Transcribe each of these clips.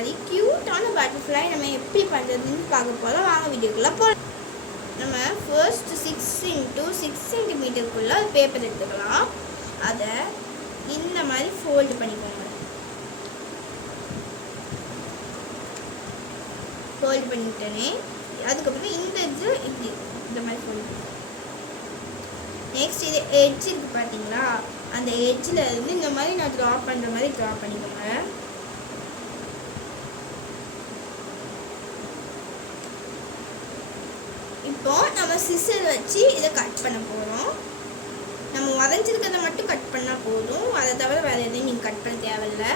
மாதிரி க்யூட்டான பட்டர்ஃப்ளை நம்ம எப்படி பண்ணுறதுன்னு பார்க்க போகிறோம். வாங்க வீடியோக்குள்ளே போகலாம். நம்ம ஃபர்ஸ்ட் 6 into 6 சென்டிமீட்டருக்குள்ளே பேப்பர் எடுத்துக்கலாம். அதை இந்த மாதிரி ஃபோல்டு பண்ணிக்கோங்க. ஃபோல்டு பண்ணிட்டேனே, அதுக்கப்புறம் இந்த இது இப்படி இந்த மாதிரி ஃபோல்டு பண்ணி, நெக்ஸ்ட் இது எட்ஜ் இருக்குது பார்த்தீங்களா, அந்த எட்ஜில் இருந்து இந்த மாதிரி நான் ட்ரா பண்ணுற மாதிரி ட்ரா பண்ணிக்கோங்க. இப்போ நம்ம சிசர் வச்சு இதை கட் பண்ண போகிறோம். நம்ம வரைஞ்சிருக்கிறத மட்டும் கட் பண்ணால் போதும், அதை தவிர வேறு எதையும் நீங்கள் கட் பண்ண தேவையில்லை.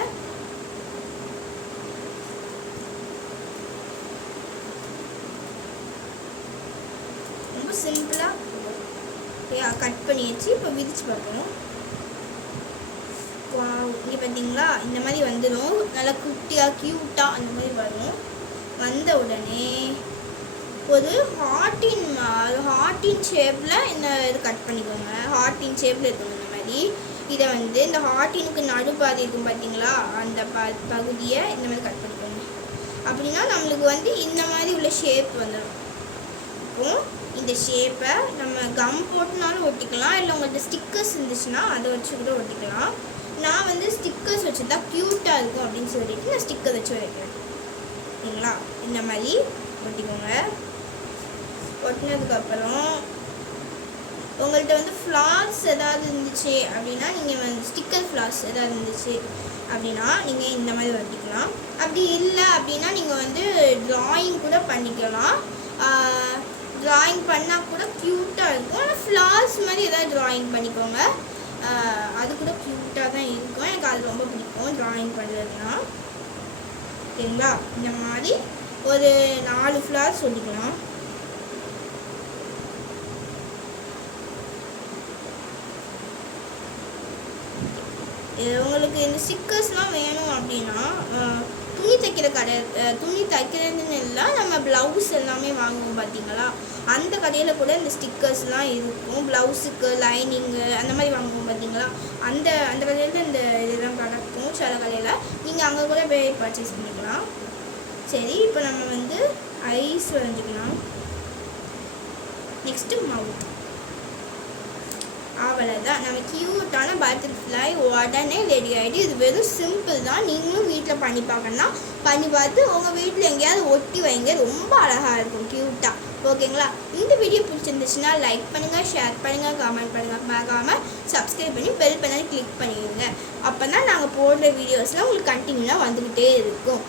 ரொம்ப சிம்பிளாக கட் பண்ணியாச்சு. இப்போ விரிச்சு பார்ப்போம். இங்கே பார்த்தீங்களா, இந்த மாதிரி வந்துடும். நல்லா குட்டியாக க்யூட்டாக அந்த மாதிரி வரும். வந்த உடனே ஒரு ஹார்ட்டின் ஷேப்பில் இந்த இது கட் பண்ணிக்கோங்க. ஹார்ட்டின் ஷேப்பில் இருக்கணும் இந்த மாதிரி. இதை இந்த ஹார்ட்டினுக்கு நடுப்பாதி இருக்கும் பார்த்தீங்களா, அந்த பகுதியை இந்த மாதிரி கட் பண்ணிக்கோங்க. அப்படின்னா நம்மளுக்கு இந்த மாதிரி உள்ள ஷேப் வந்துடும். இப்போ இந்த ஷேப்பை நம்ம கம் போட்டுனாலும் ஒட்டிக்கலாம், இல்லை உங்கள்கிட்ட ஸ்டிக்கர்ஸ் இருந்துச்சுன்னா அதை வச்சு கூட ஒட்டிக்கலாம். நான் ஸ்டிக்கர்ஸ் வச்சு தான் க்யூட்டாக இருக்கும் அப்படின்னு சொல்லிட்டு நான் ஸ்டிக்கர் வச்சு வைக்கிறேன். சரிங்களா, இந்த மாதிரி ஒட்டிக்கோங்க. ஒட்டினதுக்கப்புறம் உங்கள்கிட்ட ஃப்ளார்ஸ் ஏதாவது இருந்துச்சு அப்படின்னா நீங்கள் ஸ்டிக்கர் ஃப்ளார்ஸ் ஏதாவது இருந்துச்சு அப்படின்னா நீங்கள் இந்த மாதிரி ஒட்டிக்கலாம். அப்படி இல்லை அப்படின்னா நீங்கள் ட்ராயிங் கூட பண்ணிக்கலாம். ட்ராயிங் பண்ணால் கூட க்யூட்டாக இருக்கும். ஆனால் ஃப்ளார்ஸ் மாதிரி ஏதாவது ட்ராயிங் பண்ணிக்கோங்க, அது கூட க்யூட்டாக தான் இருக்கும். எனக்கு அது ரொம்ப பிடிக்கும் ட்ராயிங் பண்ணுறதுனா. சரிங்களா, இந்த மாதிரி ஒரு 4 ஃப்ளார்ஸ் ஒட்டிக்கலாம். உங்களுக்கு இந்த ஸ்டிக்கர்ஸ்லாம் வேணும் அப்படின்னா துணி தைக்கிறதுன்னு இல்லை, நம்ம ப்ளவுஸ் எல்லாமே வாங்குவோம் பார்த்தீங்களா, அந்த கடையில் கூட இந்த ஸ்டிக்கர்ஸ்லாம் இருக்கும். ப்ளவுஸுக்கு லைனிங்கு அந்த மாதிரி வாங்குவோம் பார்த்தீங்களா, அந்த கடையில் இந்த இதெல்லாம் கிடக்கும். சில கடையில் நீங்கள் அங்கே கூட போய் பர்ச்சேஸ் பண்ணிக்கலாம். சரி, இப்போ நம்ம ஐஸ் வரைஞ்சிக்கலாம். நெக்ஸ்ட்டு மவுத். அவ்வளோதான், நம்ம க்யூட்டான பட்டர்ஃப்ளை உடனே ரெடி ஆகிட்டு. இது வெறும் சிம்பிள் தான். நீங்களும் வீட்டில் பண்ணி பார்க்கணுன்னா பண்ணி பார்த்து உங்கள் வீட்டில் எங்கேயாவது ஒட்டி வைங்க, ரொம்ப அழகாக இருக்கும் க்யூட்டாக. ஓகேங்களா, இந்த வீடியோ பிடிச்சிருந்துச்சுன்னா லைக் பண்ணுங்கள், ஷேர் பண்ணுங்கள், கமெண்ட் பண்ணுங்கள். மறக்காமல் சப்ஸ்கிரைப் பண்ணி பெல் பண்ணி கிளிக் பண்ணிடுங்க. அப்போ தான் நாங்கள் போடுற வீடியோஸ்லாம் உங்களுக்கு கண்டினியூவாக வந்துக்கிட்டே இருக்கும்.